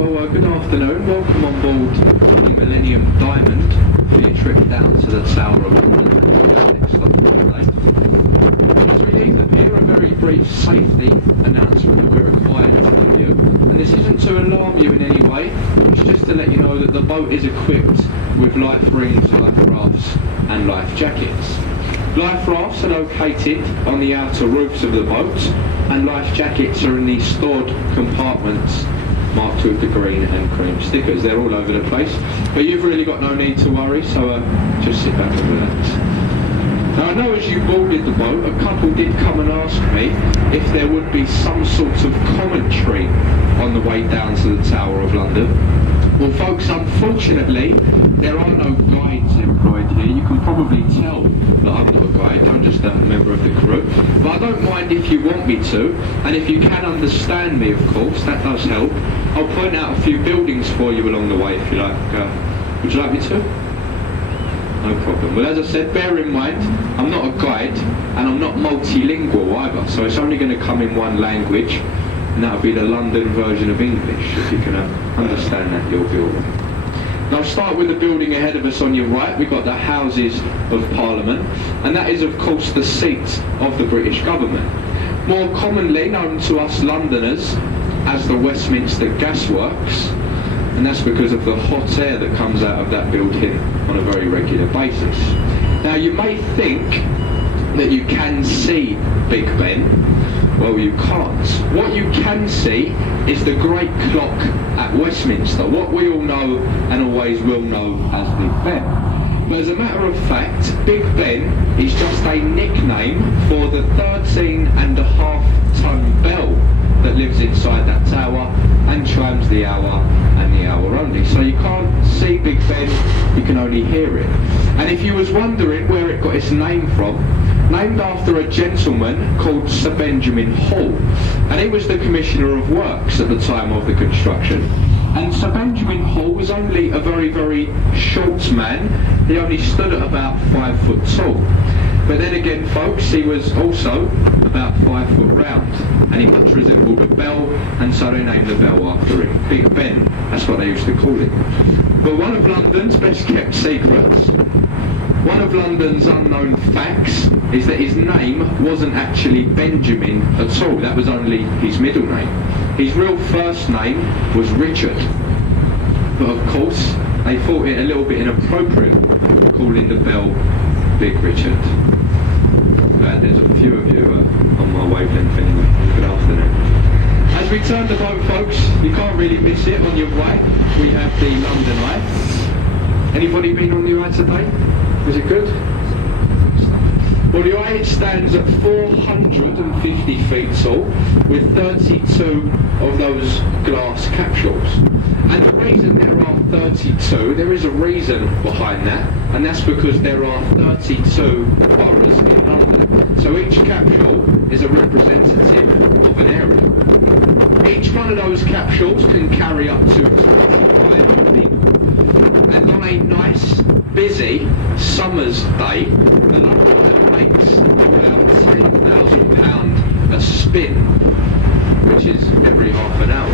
Well, good afternoon. Welcome on board the Millennium Diamond for your trip down to the Tower of London. Next stop today. As we leave the pier, a very brief safety announcement that we're required to give you. And this isn't to alarm you in any way, it's just to let you know that the boat is equipped with life rings, life rafts and life jackets. Life rafts are located on the outer roofs of the boat, and life jackets are in the stored compartments marked with the green and cream stickers. They're all over the place, but you've really got no need to worry, so just sit back and relax. Now I know as you boarded the boat, a couple did come and ask me if there would be some sort of commentary on the way down to the Tower of London. Well folks, unfortunately there are no guides employed here. You can probably tell that I'm not a guide, I'm just a member of the crew. But I don't mind if you want me to, and if you can understand me of course, that does help. I'll point out a few buildings for you along the way if you like. Would you like me to? No problem. Well, as I said, bear in mind, I'm not a guide and I'm not multilingual either, so it's only going to come in one language, and that'll be the London version of English. If you can understand that, you'll be alright. Now I'll start with the building ahead of us on your right. We've got the Houses of Parliament, and that is of course the seat of the British government. More commonly known to us Londoners as the Westminster Gasworks, and that's because of the hot air that comes out of that building on a very regular basis. Now you may think that you can see Big Ben. Well, you can't. What you can see is the great clock at Westminster, what we all know and always will know as Big Ben. But as a matter of fact, Big Ben is just a nickname for the 13.5-ton bell that lives inside that tower and chimes the hour and the hour only. So you can't see Big Ben, you can only hear it. And if you was wondering where it got its name from, named after a gentleman called Sir Benjamin Hall, and he was the Commissioner of Works at the time of the construction. And Sir Benjamin Hall was only a very, very short man. He only stood at about 5 foot tall. But then again, folks, he was also about 5 foot round, and he much resembled a bell, and so they named the bell after him. Big Ben, that's what they used to call it. But one of London's best kept secrets, one of London's unknown facts, is that his name wasn't actually Benjamin at all. That was only his middle name. His real first name was Richard. But of course, they thought it a little bit inappropriate calling the bell Big Richard. Glad there's a few of you on my wavelength anyway. Good afternoon. As we turn the boat, folks, you can't really miss it. On your right, we have the London Eye. Anybody been on the Eye today? Was it good? Well, the Eye stands at 450 feet tall with 32 of those glass capsules. And the reason there are 32, there is a reason behind that, and that's because there are 32 boroughs in London. So each capsule is a representative of an area. Each one of those capsules can carry up to 25 people. And on a nice, busy summer's day, the London makes around £10,000 a spin, which is every half an hour.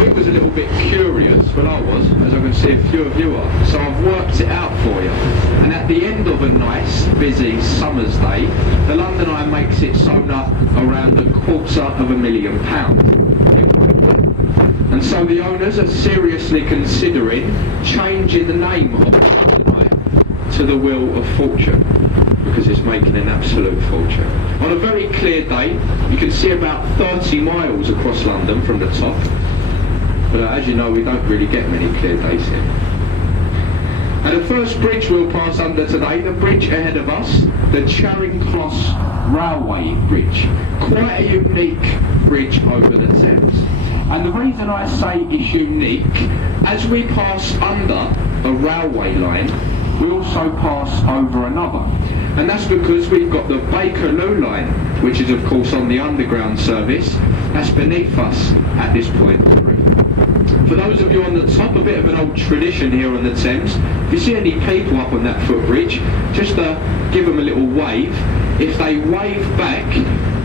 We was a little bit curious, well I was, as I can see a few of you are, so I've worked it out for you. And at the end of a nice, busy summer's day, the London Eye makes its owner around £250,000. And so the owners are seriously considering changing the name of the London Eye to the Wheel of Fortune, because it's making an absolute fortune. On a very clear day, you can see about 30 miles across London from the top. But as you know, we don't really get many clear days here. And the first bridge we'll pass under today, the bridge ahead of us, the Charing Cross Railway Bridge. Quite a unique bridge over the Thames. And the reason I say it's unique, as we pass under a railway line, we also pass over another. And that's because we've got the Bakerloo line, which is of course on the underground service. That's beneath us at this point. For those of you on the top, a bit of an old tradition here on the Thames. If you see any people up on that footbridge, just give them a little wave. If they wave back,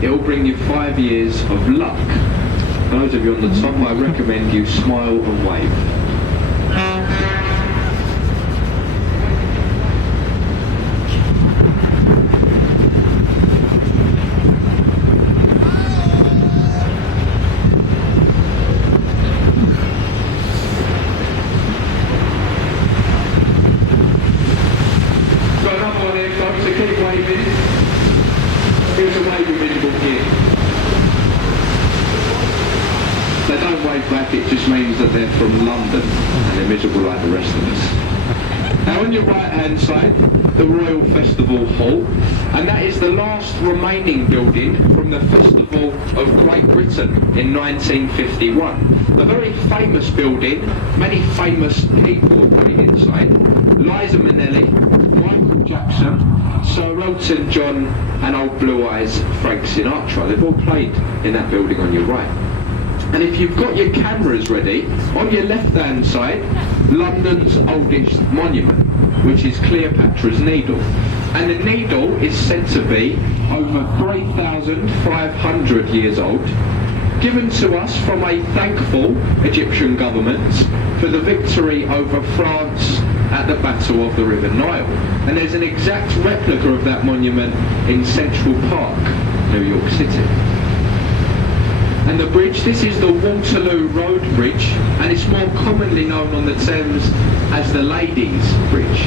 it'll bring you 5 years of luck. For those of you on the top, I recommend you smile and wave. Got another one here, folks, so keep waving. Here's a waving visible here. They don't wave back, it just means that they're from London and they're miserable like the rest of us. Now on your right hand side, the Royal Festival Hall, and that is the last remaining building from the Festival of Great Britain in 1951. A very famous building, many famous people are playing inside. Liza Minnelli, Michael Jackson, Sir Elton John and Old Blue Eyes Frank Sinatra. They've all played in that building on your right. And if you've got your cameras ready, on your left-hand side, London's oldest monument, which is Cleopatra's Needle. And the needle is said to be over 3,500 years old, given to us from a thankful Egyptian government for the victory over France at the Battle of the River Nile. And there's an exact replica of that monument in Central Park, New York City. And the bridge, this is the Waterloo Road Bridge, and it's more commonly known on the Thames as the Ladies' Bridge.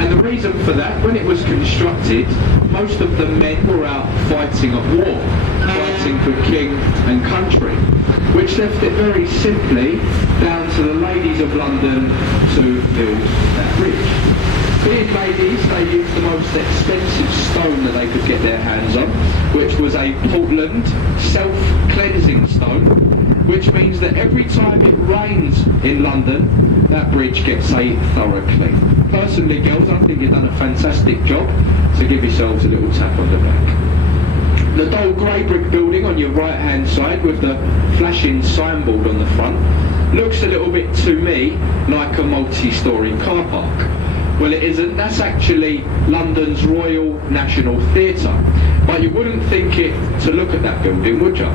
And the reason for that, when it was constructed, most of the men were out fighting at war, fighting for king and country, which left it very simply down to the ladies of London to build that bridge. These ladies, they used the most expensive stone that they could get their hands on, which was a Portland self-cleansing stone, which means that every time it rains in London, that bridge gets a thorough clean. Personally, girls, I think you've done a fantastic job, so give yourselves a little tap on the back. The dull grey brick building on your right-hand side with the flashing signboard on the front looks a little bit to me like a multi-storey car park. Well, it isn't. That's actually London's Royal National Theatre. But you wouldn't think it to look at that building, would you?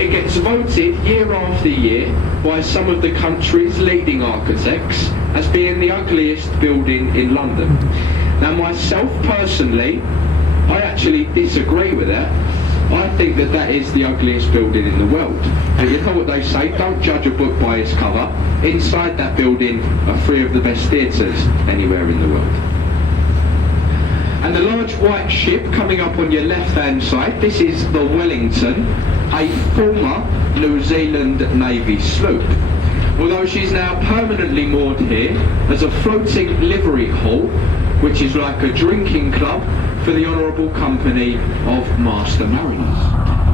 It gets voted year after year by some of the country's leading architects as being the ugliest building in London. Now, myself personally, I actually disagree with that. I think that that is the ugliest building in the world. And you know what they say, don't judge a book by its cover. Inside that building are 3 of the best theatres anywhere in the world. And the large white ship coming up on your left-hand side, this is the Wellington, a former New Zealand Navy sloop. Although she's now permanently moored here as a floating livery hall, which is like a drinking club for the Honourable Company of Master Mariners.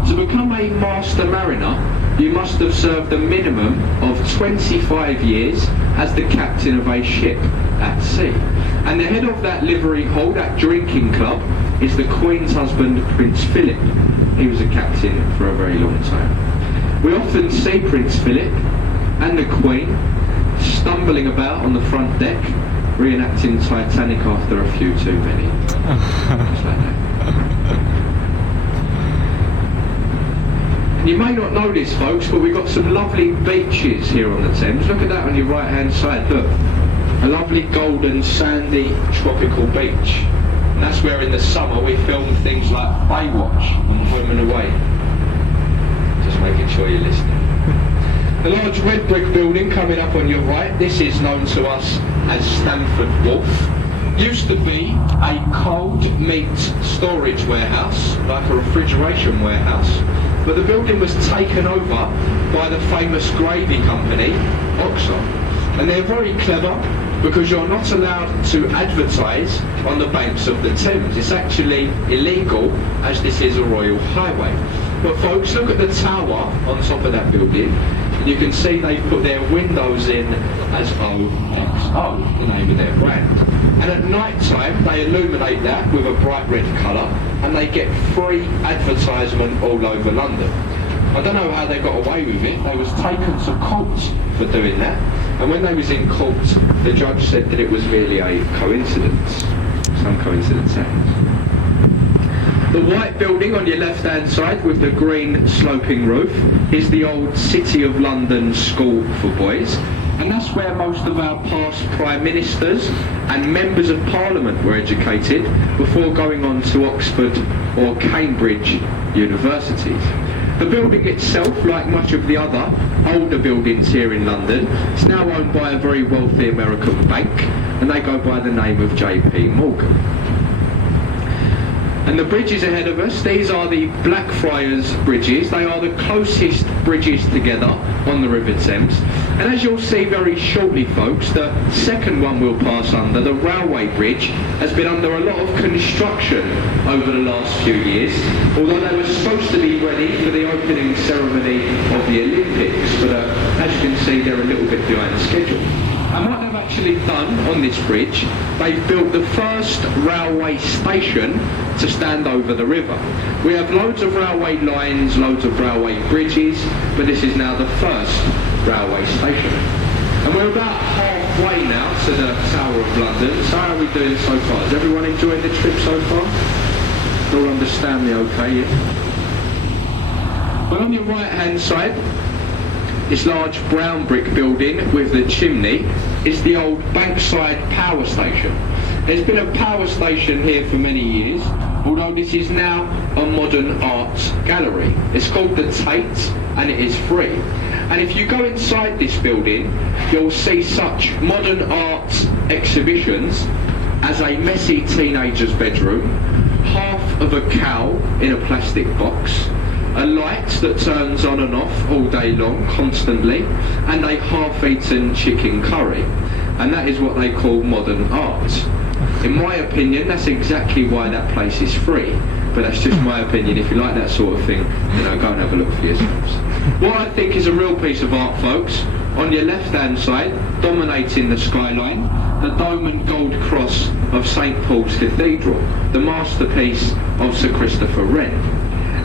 To become a Master Mariner, you must have served a minimum of 25 years as the captain of a ship at sea. And the head of that livery hall, that drinking club, is the Queen's husband, Prince Philip. He was a captain for a very long time. We often see Prince Philip and the Queen stumbling about on the front deck, reenacting Titanic after a few too many. Just like that. You may not know this, folks, but we've got some lovely beaches here on the Thames. Look at that on your right hand side, look. A lovely golden sandy tropical beach. And that's where in the summer we film things like Baywatch and Women Away. Just making sure you're listening. The large red brick building coming up on your right, this is known to us as Stamford Wharf. Used to be a cold meat storage warehouse, like a refrigeration warehouse, but the building was taken over by the famous gravy company, Oxford. And they're very clever because you're not allowed to advertise on the banks of the Thames. It's actually illegal as this is a royal highway. But folks, look at the tower on top of that building. And you can see they put their windows in as OXO, the name of their brand. And at night time they illuminate that with a bright red colour and they get free advertisement all over London. I don't know how they got away with it. They was taken to court for doing that. And when they was in court, the judge said that it was merely a coincidence. Some coincidence happens. The white building on your left hand side with the green sloping roof is the old City of London School for Boys, and that's where most of our past Prime Ministers and Members of Parliament were educated before going on to Oxford or Cambridge universities. The building itself, like much of the other older buildings here in London, is now owned by a very wealthy American bank, and they go by the name of JP Morgan. And the bridges ahead of us, these are the Blackfriars bridges. They are the closest bridges together on the River Thames. And as you'll see very shortly, folks, the second one we'll pass under, the railway bridge, has been under a lot of construction over the last few years, although they were supposed to be ready for the opening ceremony of the Olympics, but as you can see, they're a little bit behind schedule. And what they've actually done on this bridge, they've built the first railway station to stand over the river. We have loads of railway lines, loads of railway bridges, but this is now the first railway station. And we're about halfway now to the Tower of London. So how are we doing so far? Is everyone enjoying the trip so far? You all understand me okay, yeah? Well, on your right hand side, this large brown brick building with the chimney is the old Bankside power station. There's been a power station here for many years, although this is now a modern arts gallery. It's called the Tate, and it is free. And if you go inside this building, you'll see such modern art exhibitions as a messy teenager's bedroom, half of a cow in a plastic box, a light that turns on and off all day long, constantly, and a half-eaten chicken curry. And that is what they call modern art. In my opinion, that's exactly why that place is free. But that's just my opinion. If you like that sort of thing, you know, go and have a look for yourselves. What I think is a real piece of art, folks, on your left-hand side, dominating the skyline, the dome and gold cross of St Paul's Cathedral, the masterpiece of Sir Christopher Wren.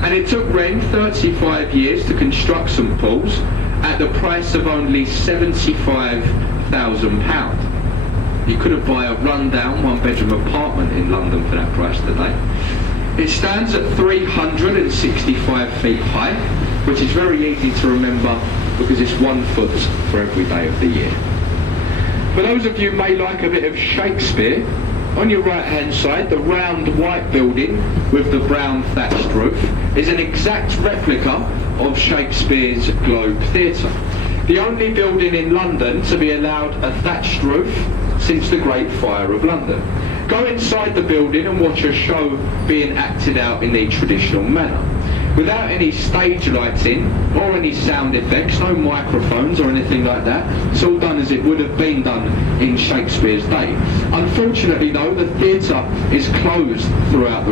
And it took Wren 35 years to construct St Paul's at the price of only £75,000. You couldn't buy a rundown one-bedroom apartment in London for that price today. It stands at 365 feet high, which is very easy to remember because it's 1 foot for every day of the year. For those of you who may like a bit of Shakespeare, on your right hand side, the round white building with the brown thatched roof is an exact replica of Shakespeare's Globe Theatre. The only building in London to be allowed a thatched roof since the Great Fire of London. Go inside the building and watch a show being acted out in the traditional manner. Without any stage lighting or any sound effects, no microphones or anything like that. It's all done as it would have been done in Shakespeare's day. Unfortunately though, the theatre is closed throughout the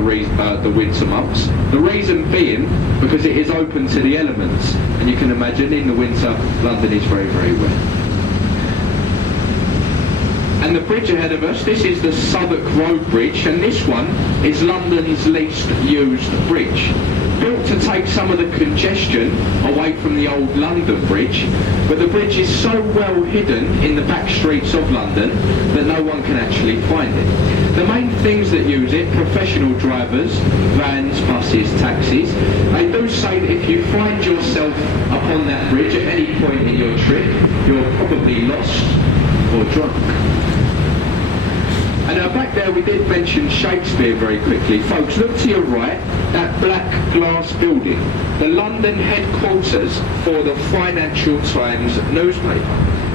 winter months. The reason being because it is open to the elements, and you can imagine in the winter London is very, very wet. And the bridge ahead of us, this is the Southwark Road Bridge, and this one is London's least used bridge. Built to take some of the congestion away from the old London Bridge, but the bridge is so well hidden in the back streets of London that no one can actually find it. The main things that use it, professional drivers, vans, buses, taxis, they do say that if you find yourself upon that bridge at any point in your trip, you're probably lost or drunk. And back there we did mention Shakespeare very quickly. Folks, look to your right, that black glass building, the London headquarters for the Financial Times newspaper.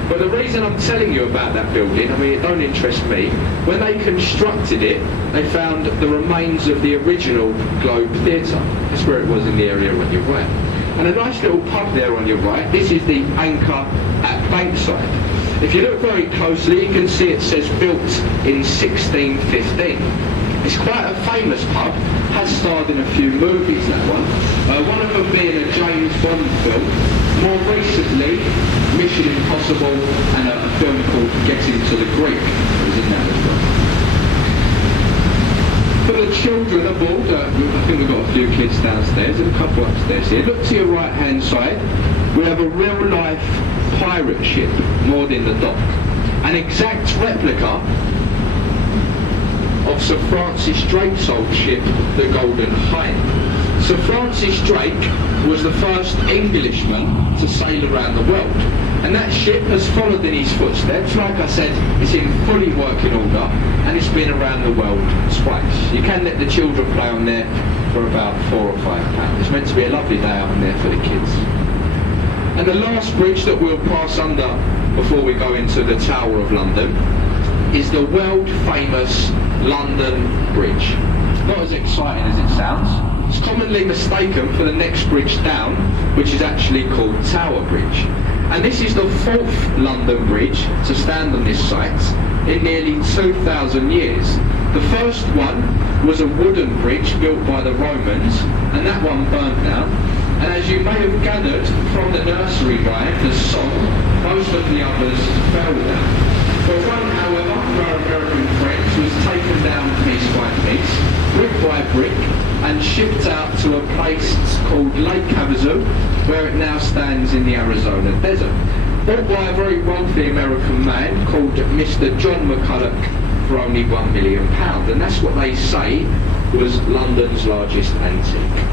But the reason I'm telling you about that building, I mean, it don't interest me. When they constructed it, they found the remains of the original Globe Theatre. That's where it was in the area on your right. And a nice little pub there on your right, this is the Anchor at Bankside. If you look very closely, you can see it says built in 1615. It's quite a famous pub, has starred in a few movies, that one. One of them being a James Bond film. More recently, Mission Impossible and a film called Getting to the Greek was in that as well. For the children aboard, I think we've got a few kids downstairs and a couple upstairs here. Look to your right hand side, we have a real life pirate ship moored in the dock. An exact replica of of Sir Francis Drake's old ship, the Golden Hind. Sir Francis Drake was the first Englishman to sail around the world, and that ship has followed in his footsteps. Like I said, it's in fully working order, and it's been around the world twice. You can let the children play on there for about £4 or £5. It's meant to be a lovely day out there for the kids. And the last bridge that we'll pass under before we go into the Tower of London is the world famous London Bridge. Not as exciting as it sounds. It's commonly mistaken for the next bridge down, which is actually called Tower Bridge. And this is the 4th London Bridge to stand on this site in nearly 2,000 years. The first one was a wooden bridge built by the Romans, and that one burnt down. And as you may have gathered from the nursery rhyme, the song, most of the others fell down. But one, however, for our American friends, was taken down piece by piece, brick by brick, and shipped out to a place called Lake Havasu, where it now stands in the Arizona desert. Built by a very wealthy American man called Mr. John McCulloch for only £1 million. And that's what they say was London's largest antique.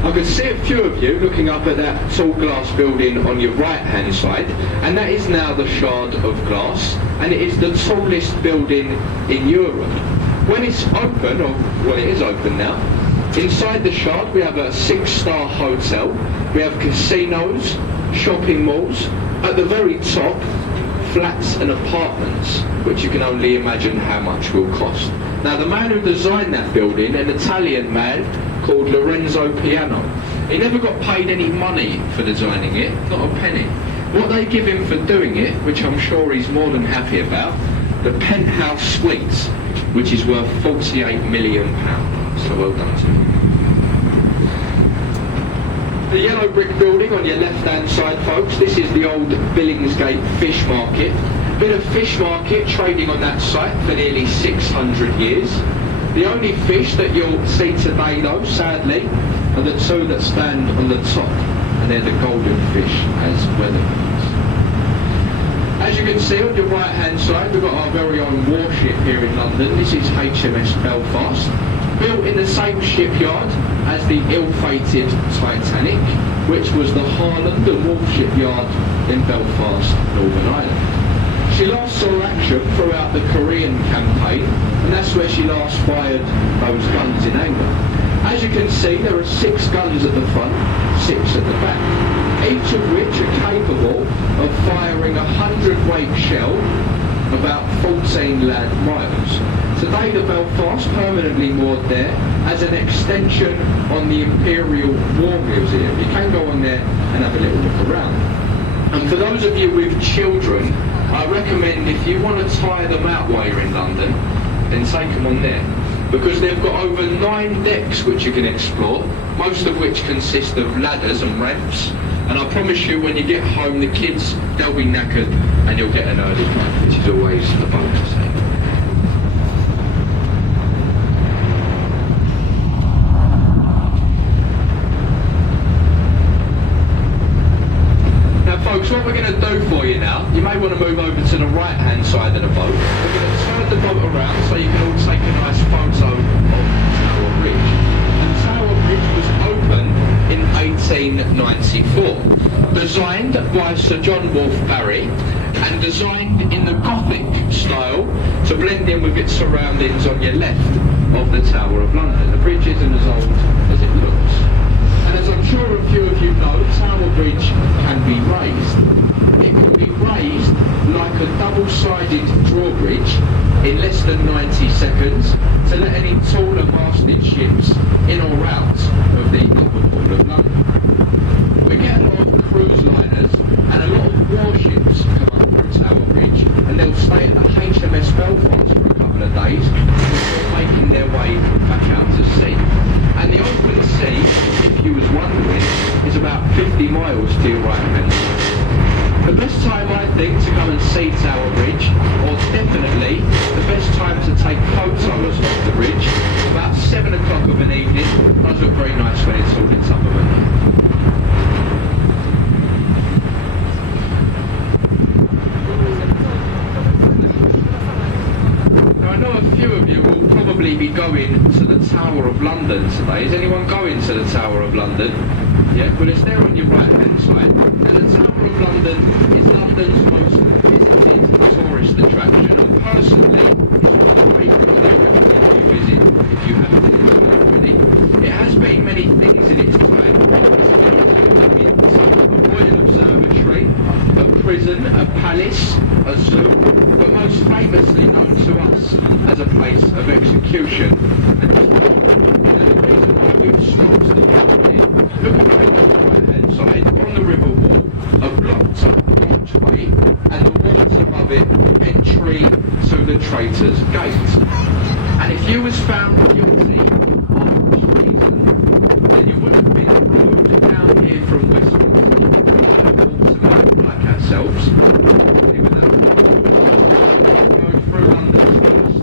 I can see a few of you looking up at that tall glass building on your right hand side, and that is now the Shard of Glass, and it is the tallest building in Europe. When it's open, or well, it is open now, inside the Shard we have a 6-star hotel, we have casinos, shopping malls, at the very top flats and apartments, which you can only imagine how much will cost. Now the man who designed that building, an Italian man called Lorenzo Piano, he never got paid any money for designing it, not a penny. What they give him for doing it, which I'm sure he's more than happy about, the penthouse suites, which is worth £48 million. So well done to him. The yellow brick building on your left hand side, folks, this is the old Billingsgate fish market. Been a fish market trading on that site for nearly 600 years. The only fish that you'll see today though, sadly, are the two that stand on the top, and they're the golden fish as weathermans. As you can see on your right hand side, we've got our very own warship here in London. This is HMS Belfast, built in the same shipyard as the ill-fated Titanic, which was the Harland and Wolff shipyard in Belfast, Northern Ireland. She last saw action throughout the Korean campaign, and that's where she last fired those guns in anger. As you can see, there are 6 guns at the front, 6 at the back, each of which are capable of firing a 100-weight shell about 14 land miles. Today the Belfast, permanently moored there, as an extension on the Imperial War Museum. You can go on there and have a little look around. And for those of you with children, I recommend if you want to tire them out while you're in London, then take them on there. Because they've got over 9 decks which you can explore, most of which consist of ladders and ramps. And I promise you, when you get home, the kids, they'll be knackered and you'll get an early night, which is always a bonus. Folks, what we're going to do for you now, you may want to move over to the right hand side of the boat. We're going to turn the boat around so you can all take a nice photo of Tower Bridge. And Tower Bridge was opened in 1894, designed by Sir John Wolfe Parry and designed in the Gothic style to blend in with its surroundings on your left of the Tower of London. The bridge isn't as old as it looks. And as I'm sure a few of you know, Tower Bridge can be raised. It can be raised like a double-sided drawbridge in less than 90 seconds to let any taller masted ships in or out of the upper pool of London. We get a lot of cruise liners and a lot of warships come up through Tower Bridge, and they'll stay at the HMS Belfast for a couple of days before making their way back out to sea. And the open sea, if you was wondering, is about 50 miles to your right hand side. The best time, I think, to come and see Tower Bridge, or definitely the best time to take photos of the bridge, about 7 o'clock of an evening. Does look very nice when it's all lit up of it. Now of London today. Is anyone going to the Tower of London? Yeah, well it's there on your right hand side. And the Tower of London is London's most visited tourist attraction, and personally it's one of my favourite locations to visit if you haven't been to it already. It has been many things in its time. It's a royal observatory, a prison, a palace, a zoo, but most famously known to us as a place of execution. And the reason why we've stopped the boat here, look at the right hand side, on the river wall, a blocked up archway, and the walls above it, entry to the Traitor's Gate. And if you was found guilty of treason, then you would have been rowed down here from Westminster, like ourselves, even though going through London first,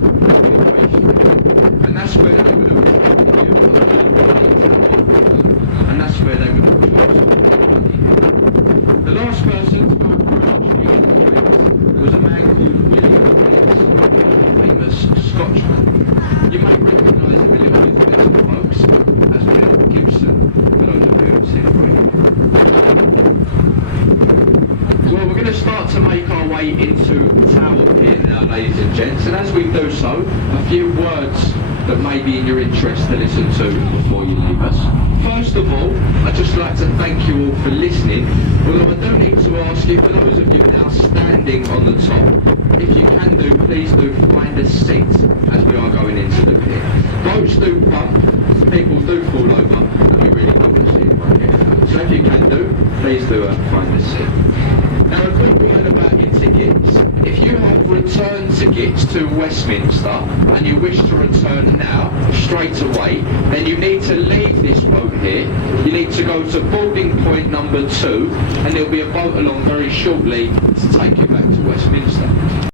and that's where they would have taken you up to the Bloody Tower, and that's where they would have put you to the Bloody Hill. The last person to go through was a man called William Phillips, a famous Scotchman. You may recognise him a little bit better, folks, as Mel Gibson, for those of you who have seen Breaking. Well, we're going to start to make our way into Tower Pier now, ladies and gents, and as we do so, a few words that may be in your interest to listen to before you leave us. First of all, I'd just like to thank you all for listening, although I do need to ask you, for those of you now standing on the top, if you can do, please do find a seat as we are going into the pier. Boats do pump, people do fall over, and we really want to see it right here. So if you can do, please do find a seat. Now a quick word about your tickets. If you have return tickets to Westminster and you wish to return now, straight away, then you need to leave this boat here. You need to go to boarding point number 2 and there'll be a boat along very shortly to take you back to Westminster.